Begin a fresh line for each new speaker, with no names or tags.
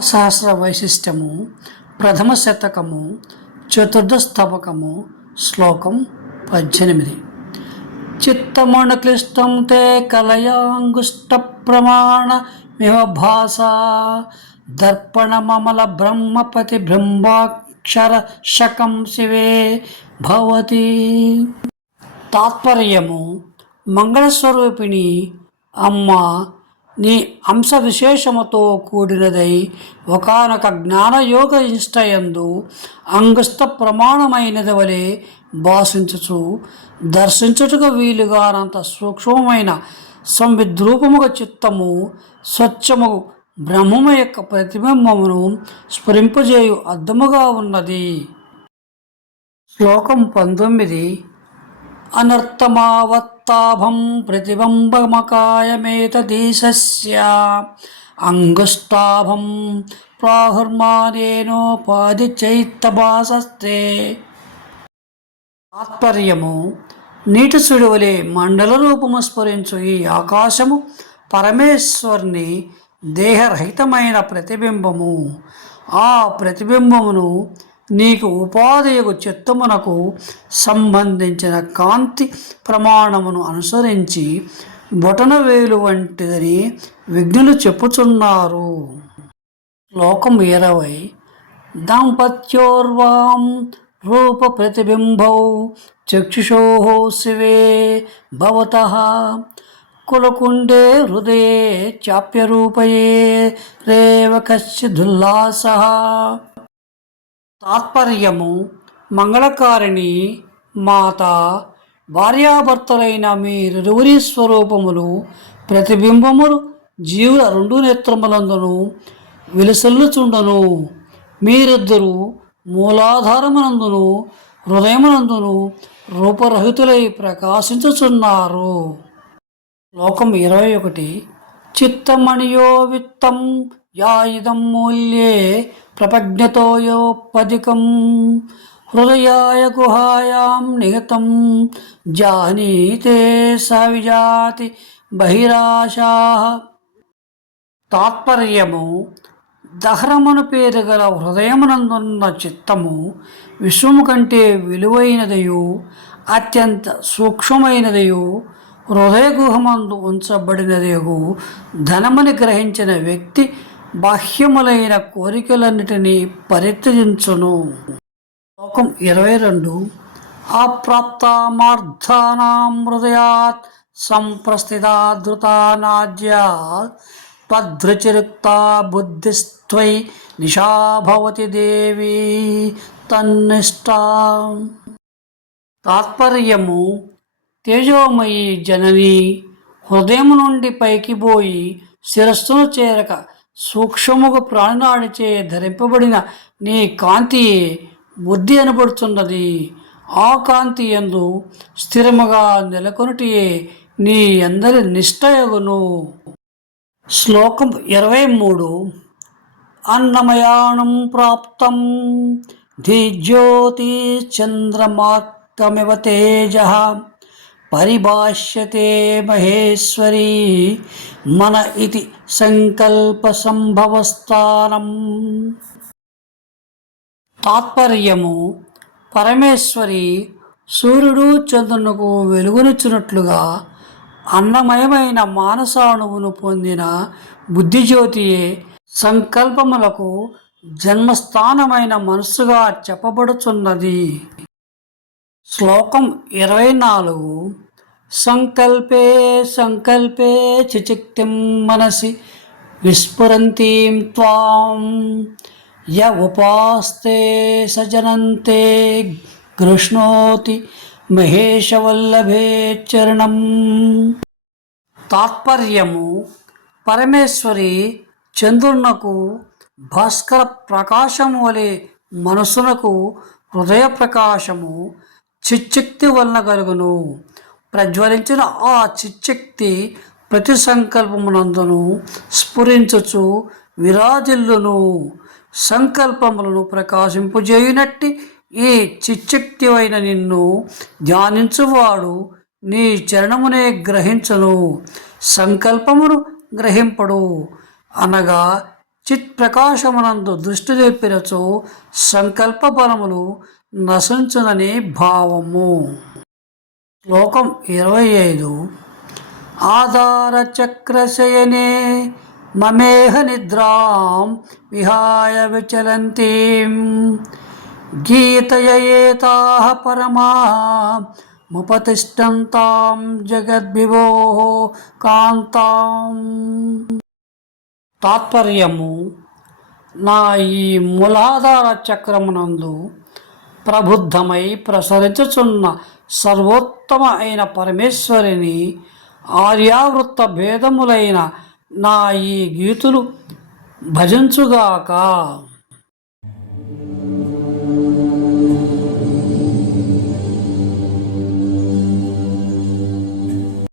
శాస్త్ర వైశిష్టము ప్రథమ శతకము చతుర్థ స్తవకము శ్లోకం పద్దెనిమిది. చిత్తమణుక్లిష్టం తే కలయాంగుష్ట ప్రమాణ మివ భాష దర్పణమమల బ్రహ్మపతి బ్రహ్మాక్షర శకం శివే భవతి. తాత్పర్యము మంగళస్వరూపిణి అమ్మ నీ అంశ విశేషముతో కూడినదై ఒకనొక జ్ఞానయోగ ఇష్టయందు అంగుష్ట ప్రమాణమైనది వలె భాషించుచు దర్శించుటకు వీలుగానంత సూక్ష్మమైన సంవిద్రూపముగా చిత్తము స్వచ్ఛము బ్రహ్మము యొక్క ప్రతిబింబమును స్ఫురింపజేయు అద్దముగా ఉన్నది. శ్లోకం పంతొమ్మిది అనర్థమావత్ అనర్థమావత్తాభం ప్రతిబింబమకాయమేతదీశస్య. అంగుష్టాభం ప్రాహుర్మానేనోపాధి చైత్తభాసస్తే తాత్పర్యము నీటి సుడువలే మండల రూపము స్ఫురించు ఈ ఆకాశము పరమేశ్వరుని దేహరహితమైన ప్రతిబింబము. ఆ ప్రతిబింబమును నీకు ఉపాధయకు చిత్తమునకు సంబంధించిన కాంతి ప్రమాణమును అనుసరించి బొటన వేలు వంటిదని విఘ్నులు చెప్పుచున్నారు. లోకం ఇరవై దాంపత్యోర్వాం రూప ప్రతిబింబౌ చక్షుషో శివే భవత. కులకుండే హృదయే చాప్యరూపయే రేవ కశ్చిదుల్లాస. తాత్పర్యము మంగళకారిణి మాత భార్యాభర్తలైన మీరిరువురి స్వరూపములు ప్రతిబింబములు జీవుల రెండు నేత్రములందును విలసల్లుచుండను. మీరిద్దరు మూలాధారమునందును హృదయమునందును రూపరహితులై ప్రకాశించుచున్నారు. లోకం ఇరవై ఒకటి. చిత్తమణియో విత్తం యాయుధం మూల్యే ప్రపజ్ఞతోయోపధికం హృదయాయ గుహాయాం నిహితం జానీతే సవిజాతి బహిరాశా. తాత్పర్యము దహరమును పేరు గల హృదయమునందున్న చిత్తము విశ్వము కంటే విలువైనదయు అత్యంత సూక్ష్మమైనదయు హృదయ గుహమందు ఉంచబడినదయు ధనముని గ్రహించిన వ్యక్తి బాహ్యములైన కోరికలన్నిటినీ పరిత్యజించును. శ్లోకం ఇరవై రెండు. అప్రాప్తామార్థానాం హృదయాత్ సంప్రస్థితాదృతానాద్యాత్ త్వదృచిరుక్తా బుద్ధిస్త్వై నిషాభవతి దేవి తన్నిష్ట. తాత్పర్యము తేజోమయి జనని హృదయం నుండి పైకి పోయి శిరస్సును చేరక సూక్ష్మముగా ప్రాణనాడిచే ధరింపబడిన నీ కాంతి బుద్ధి అనబడుతున్నది ఆ కాంతి ఎందు స్థిరముగా నెలకొనిటియే నీ అందరి నిష్టయగును శ్లోకం ఇరవై మూడు అన్నమయాణం ప్రాప్తం ధిజ్యోతి చంద్రమార్గమివ తేజ. పరిభాష్యతే మహేశ్వరీ మన ఇది సంకల్ప సంభవస్థానం తాత్పర్యము పరమేశ్వరి సూర్యుడు చంద్రునకు వెలుగునిచ్చినట్లుగా అన్నమయమైన మానసాణువును పొందిన బుద్ధిజ్యోతియే సంకల్పములకు జన్మస్థానమైన మనస్సుగా చెప్పబడుచున్నది. శ్లోకం ఇరవై నాలుగు. సంకల్పే సంకల్పే చిచిక్తిం మనసి. విస్ఫురంతీం త్వాం. య ఉపాస్తే సజనంతే గృష్ణోతి మహేశవల్లభే చరణం. తాత్పర్యము పరమేశ్వరి చంద్రునకు భాస్కర ప్రకాశము వలె మనసునకు హృదయ ప్రకాశము చిచ్చిక్తి వలన కలుగును. ప్రజ్వలించిన ఆ చిచ్చక్తి ప్రతి సంకల్పమునందును స్ఫురించుచు విరాజిల్లును. సంకల్పములను ప్రకాశింపుజేయునట్టి ఈ చిచ్చక్తి అయిన నిన్ను ధ్యానించువాడు నీ చరణమునే గ్రహించను. సంకల్పమును గ్రహింపడు. అనగా చిత్ ప్రకాశమునందు దృష్టి చెప్పినచో సంకల్ప బలములు నశించునని భావము. శ్లోకం ఇరవై ఐదు. ఆధార చక్రశయనే మమేహ నిద్రాం విహాయ విచలంతీం. గీతయేతా పరమా ముపతిష్టంతాం జగద్విభో కాంతాం. తాత్పర్యము నా ఈ మూలాధార చక్రమునందు ప్రబుద్ధమై ప్రసరించుచున్న సర్వోత్తమ అయిన పరమేశ్వరిని ఆర్యావృత్త భేదములైన నా ఈ గీతులు భజించుగాక.